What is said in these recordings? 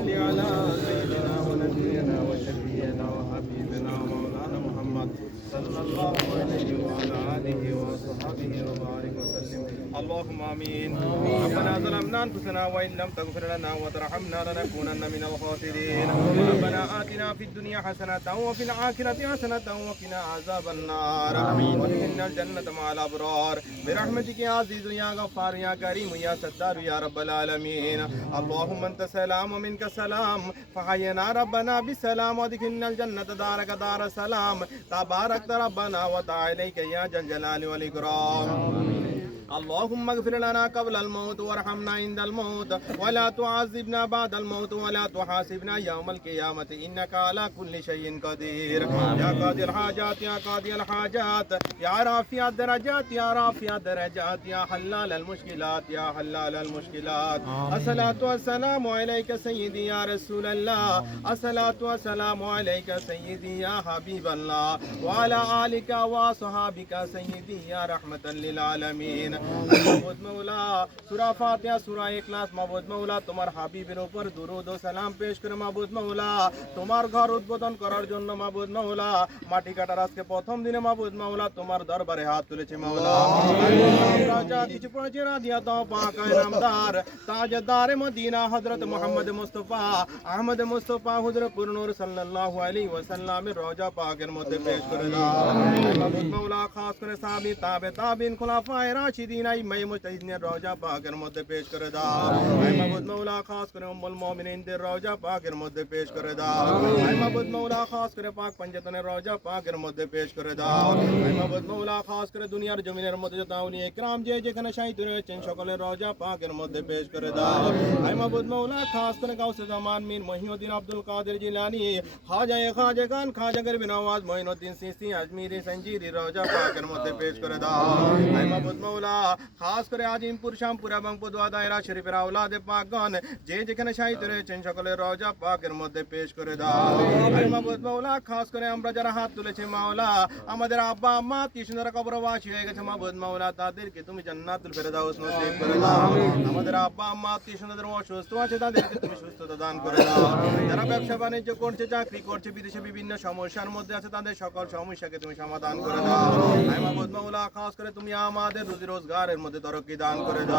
صل على سيدنا ونبينا وشفينا وحبيبنا ومولانا محمد صلى الله عليه وعلى آله وصحبه وبارك وسلم. اللهم آمين ربنا ظلمنا أنفسنا وإن لم تغفر لنا وترحمنا لنكونن من الخاسرين ربنا آتنا في الدنيا حسنة وفي الآخرة حسنة وقنا عذاب النار. وادخلنا الجنة مع الأبرار برحمتك يا عزيز يا غفار يا كريم يا ستار يا رب العالمين. اللهم أنت سلام ومنك سلام. فحينا ربنا بالسلام وادخلنا الجنة دارك دار سلام. تبارك ربنا وتعاليك يا ذا الجلال والإكرام. اللهم اغفر لنا قبل الموت وارحمنا عند الموت. ولا تعذبنا بعد الموت ولا تحاسبنا يوم القيامة. إنك على كل شيء قدير. يا قاضي الحاجات يا قاضي الحاجات. يا رافع الدرجات يا رافع الدرجات. يا حلال المشكلات يا حلال المشكلات. الصلاة والسلام عليك سيدي يا رسول الله. الصلاة والسلام عليك سيدي يا حبيب الله. وعلى آلك وصحابك سيدي يا رحمة للعالمين. মাবুদ মৌলা সূরা ফাতিহা সূরা ইখলাস মাবুদ মৌলা তোমার হাবিবের উপর দুরূদ ও সালাম পেশ করে মাবুদ মৌলা তোমার ঘর উদ্বোধন করার জন্য মাবুদ মৌলা মাটি কাটার আজকে প্রথম দিনে মাবুদ মৌলা তোমার দরবারে হাত তুলেছে মৌলা রাজা কিছু পড়েছে রাদিয়া দাও পাকায় নামদার। তাজদার মদিনা হযরত মুহাম্মদ মুস্তাফা। আহমদ মুস্তাফা হুজুর পুরনুর সাল্লাল্লাহু আলাইহি ওয়াসাল্লামের রওজা পাকের মধ্যে পেশ করে দাও মাবুদ মৌলা খাস করে সাহাবী তাবে তাবিন খুলাফায়ে রাশিদিন আইমায়ে মুজতাহিদিনের রওজা পাকের মধ্যে পেশ করে দাও আই মাবুদ মৌলা খাস করে উম্মুল মুমিনিনদের রওজা পাকের মধ্যে পেশ করে দাও আই মাবুদ মৌলা খাস করে পাক পঞ্জতনের রওজা পাকের মধ্যে পেশ করে দাও আই মাবুদ মৌলা খাস করে দুনিয়ার জমিনের মধ্যে যত আউলিয়া ইকরাম যে যেখানে শাহিদ রয়েছেন সকলের রওজা পাকের মধ্যে পেশ করে দাও আই মাবুদ মৌলা খাস করে গাউসে জামান মিন মহিউদ্দিন আব্দুল কাদের জিলানী খাজা খাজা খান খাজা গরিব নওয়াজ মঈনুদ্দিন সিসি আজমিরি সঞ্জিরি রওজা পাকের মধ্যে পেশ করে দাও আই মাবুদ মৌলা খাস করে আজিমপুর শ্যামপুর এবং পদুয়া দায়রা শরীফের পাকগণ যে যেখানে শাহিদ রয়েছেন, সকলের রওজা পাকের মধ্যে পেশ করে দাও। খাস করে আমরা যারা হাত তুলেছি মাওলা, আমাদের আব্বা, আম্মা কবরবাসী হয়ে গেছে মাবুদ মাওলা, তাদেরকে তুমি করে আমাদের আব্বা, আম্মা তিসুনাদের অসুস্থ আছে, তাদেরকে তুমি সুস্থতা দান করে দাও। যারা ব্যবসা বাণিজ্য করছে, চাকরি করছে, বিদেশে বিভিন্ন সমস্যার মধ্যে আছে, তাদের সকল সমস্যাকে তুমি সমাধান করে দাও। মাবুদ মাওলা, খাস করে তুমি আমাদের রুজি রোজগারের মধ্যে তরক্কি দান করে দাও।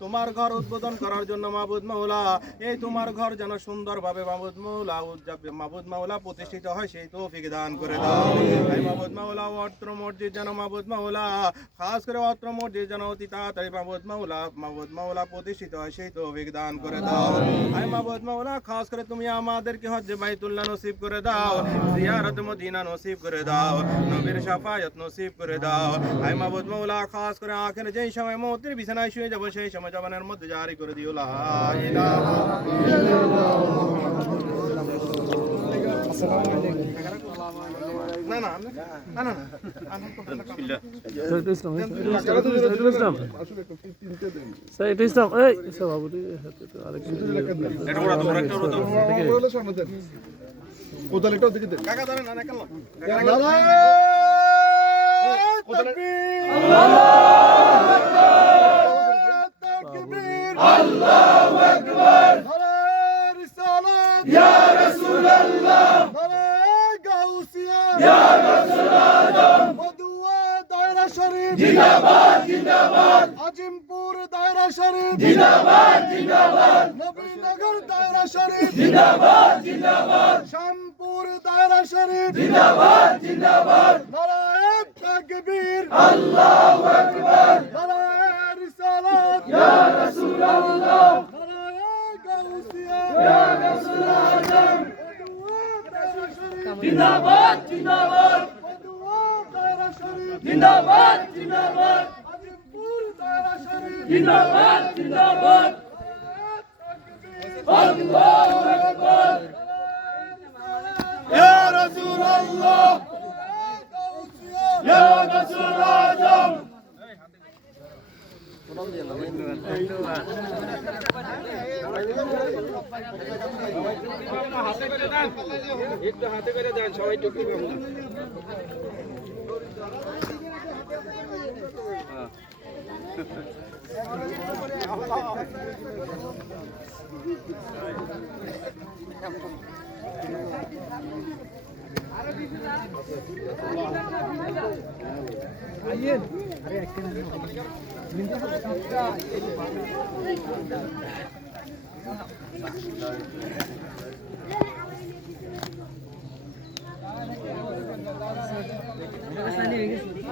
তোমার ঘর উদ্বোধন করার জন্য মাবুদ মাওলা, এই তোমার ঘর যেন সুন্দরভাবে মাবুদ মাওলা উদযাপন মাবুদ মাওলা প্রতিষ্ঠিত হয়, সেই তৌফিক দান করে দাও। মাবুদ মাওলা, অত্র মসজিদ যেন মাবুদ মাওলা, খাস করে অত্র মসজিদ যেন অতি তাড়াতাড়ি মাবুদ মাওলা মাবুদ মাওলা প্রতিষ্ঠিত হয় সেই তৌফিক দান করে দাও আই মাবুদ মাওলা খাস করে তুমি আমাদেরকে হজ্জে বাইতুল্লাহ নসিব করে দাও জিয়ারত মদিনা নসিব করে দাও নবীর শাফায়াত নসিব করে দাও আই মাবুদ মাওলা খাস করে আখের যেই সময় মৌতের বিছানায় শুয়ে যাব সেই সময় জবানের মধ্যে জারি করে দিও লা ইলাহা না না না না। না। এটা ইসলাম এটা ইসলাম স্যার এটা না কেন আজিমপুর দায়রা শরীফ। জিন্দাবাদ জিন্দাবাদ। নবীনগর দায়রা শরীফ। জিন্দাবাদ জিন্দাবাদ। শ্যামপুর দায়রা শরীফ। জিন্দাবাদ জিন্দাবাদ। নারায়ণ তাকবীর। আল্লাহু আকবার। নারায়ণ রিসালাত। ইয়া রাসূলুল্লাহ। নারায়ণ গাউসিয়া। ইয়া রাসূল আজম জিন্দাবাদ জিন্দাবাদ। জিন্দাবাদ জিন্দাবাদ। আজিমপুর জিন্দাবাদ জিন্দাবাদ। আল্লাহু আকবার। ইয়া রাসূলুল্লাহ। ইয়া রাসূল আজম হাতে করে দেন একটু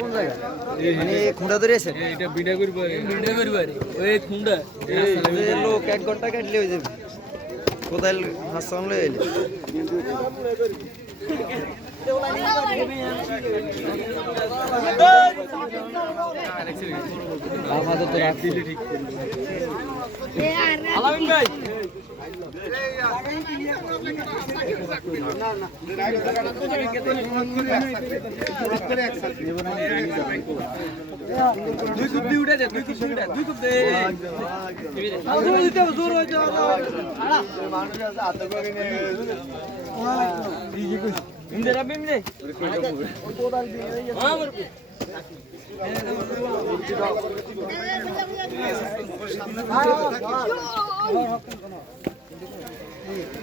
কোন জায়গা মানে খুঁড়া ধরে আছে এটা বিনা করব বিনা করব ওই খুন্ডা এই লোক এক ঘণ্টা কাটলে হয়ে যাবে কোদাল হাত সামলে এলে আমাদের তো রাত ঠিক আলামিন ভাই। দুই কুপ দিয়ে উঠে দে দুই কুপ উঠে দুই কুপ দে জোর হইতে ইন্দিরা বিমলে আমার দুই কোপ দিয়ে